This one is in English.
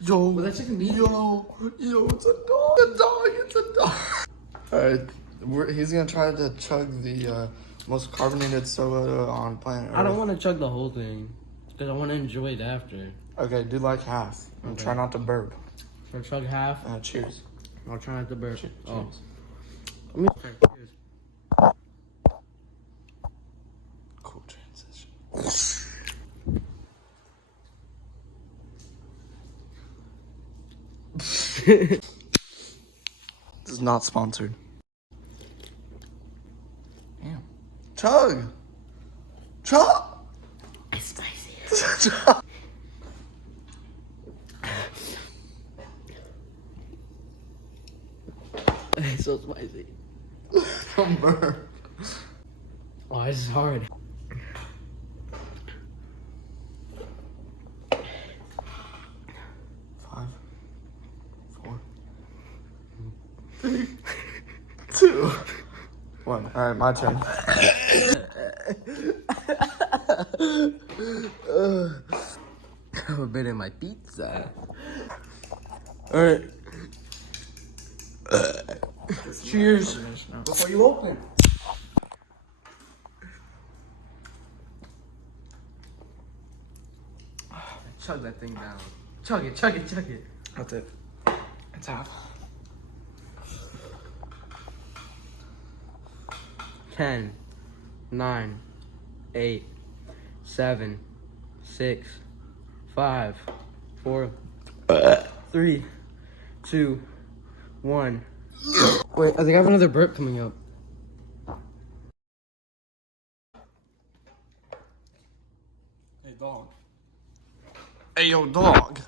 Yo, Was that chicken meat? Yo, it's a dog. It's a dog. Alright, he's gonna try to chug the most carbonated soda on planet Earth. I don't want to chug the whole thing because I want to enjoy it after. Okay, do like half and Okay. try not to burp. So chug half. Cheers. I'll try not to burp. Cheers. Oh. Let me cheers. Cool transition. This is not sponsored. Damn. Chug! Chug! It's spicy. Chug! It's so spicy. Don't burp. Oh, this is hard. Five, 4, 3, 2, 1. Alright, my turn. I'm a bit in my pizza. Alright. Cheers. Before you open. Chug that thing down. Chug it, chug it, chug it. That's it. It's half. 10, 9, 8, 7, 6, 5, 4, 3, 2, 1. Wait, I think I have another burp coming up. Hey, dog. Hey, yo, dog.